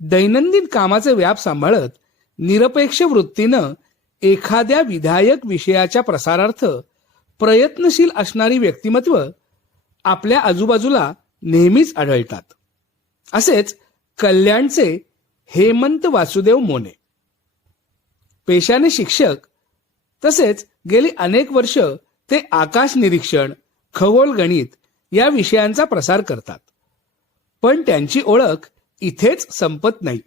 दैनंदिन कामाचे व्याप सांभाळत निरपेक्ष वृत्तीनं एखाद्या विधायक विषयाच्या प्रसारार्थ प्रयत्नशील असणारी व्यक्तिमत्व आपल्या आजूबाजूला नेहमीच आढळतात. असेच कल्याणचे हेमंत वासुदेव मोने. पेशाने शिक्षक तसेच गेली अनेक वर्ष ते आकाश निरीक्षण खगोल गणित या विषयांचा प्रसार करतात. पण त्यांची ओळख इथेच संपत नाही.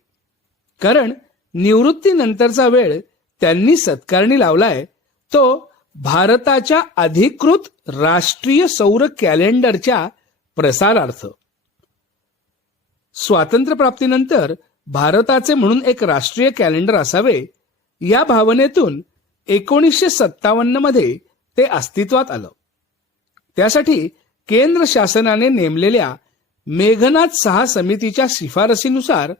कारण निवृत्तीनंतरचा वेळ त्यांनी सत्कारणी लावलाय तो भारताच्या अधिकृत राष्ट्रीय सौर कॅलेंडरच्या प्रसारार्थ. स्वातंत्र्यप्राप्तीनंतर भारताचे म्हणून एक राष्ट्रीय कॅलेंडर असावे या भावनेतून एकोणीसशे सत्तावन्नमध्ये ते अस्तित्वात आलं. त्यासाठी केंद्र शासनाने नेमलेल्या मेघनाथ सहा समितीच्या शिफारसीनुसार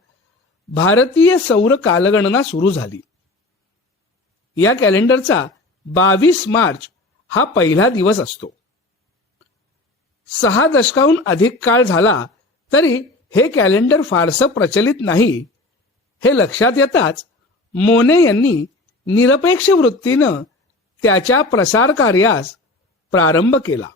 भारतीय सौर कालगणना सुरू झाली. या कॅलेंडरचा बावीस मार्च हा पहिला दिवस असतो. सहा दशकाहून अधिक काळ झाला तरी हे कॅलेंडर फारसं प्रचलित नाही. हे लक्षात येताच मोने यांनी निरपेक्ष वृत्तीनं त्याच्या प्रसार कार्यास प्रारंभ केला.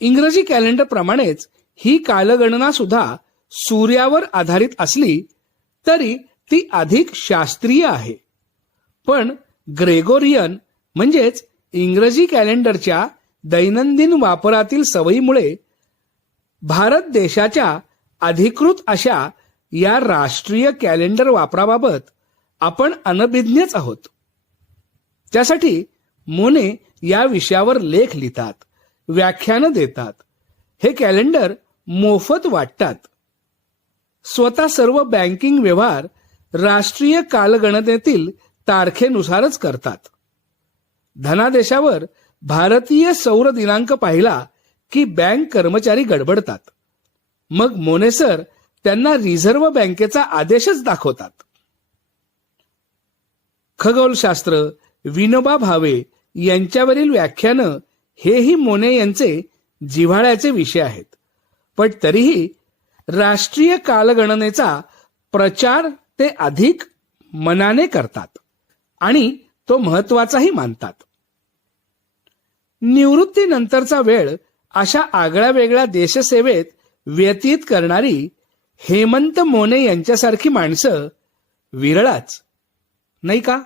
इंग्रजी कॅलेंडर प्रमाणेच ही कालगणना सुद्धा सूर्यावर आधारित असली तरी ती अधिक शास्त्रीय आहे. पण ग्रेगोरियन म्हणजेच इंग्रजी कॅलेंडरच्या दैनंदिन वापरातील सवयीमुळे भारत देशाच्या अधिकृत अशा या राष्ट्रीय कॅलेंडर वापराबाबत आपण अनभिज्ञच आहोत. त्यासाठी मोने या विषयावर लेख लिहितात व्याख्यानं देतात. हे कॅलेंडर मोफत वाटतात. स्वतः सर्व बँकिंग व्यवहार राष्ट्रीय कालगणनेतील तारखेनुसारच करतात. धनादेशावर भारतीय सौर दिनांक पाहिला की बँक कर्मचारी गडबडतात. मग मोनेसर त्यांना रिझर्व्ह बँकेचा आदेशच दाखवतात. खगोलशास्त्र विनोबा भावे यांच्यावरील व्याख्यानं हेही मोने यांचे जिव्हाळ्याचे विषय आहेत. पण तरीही राष्ट्रीय कालगणनेचा प्रचार ते अधिक मनाने करतात आणि तो महत्वाचाही मानतात. निवृत्तीनंतरचा वेळ अशा आगळ्या वेगळ्या देशसेवेत व्यतीत करणारी हेमंत मोने यांच्यासारखी माणसं विरळाच नाही का?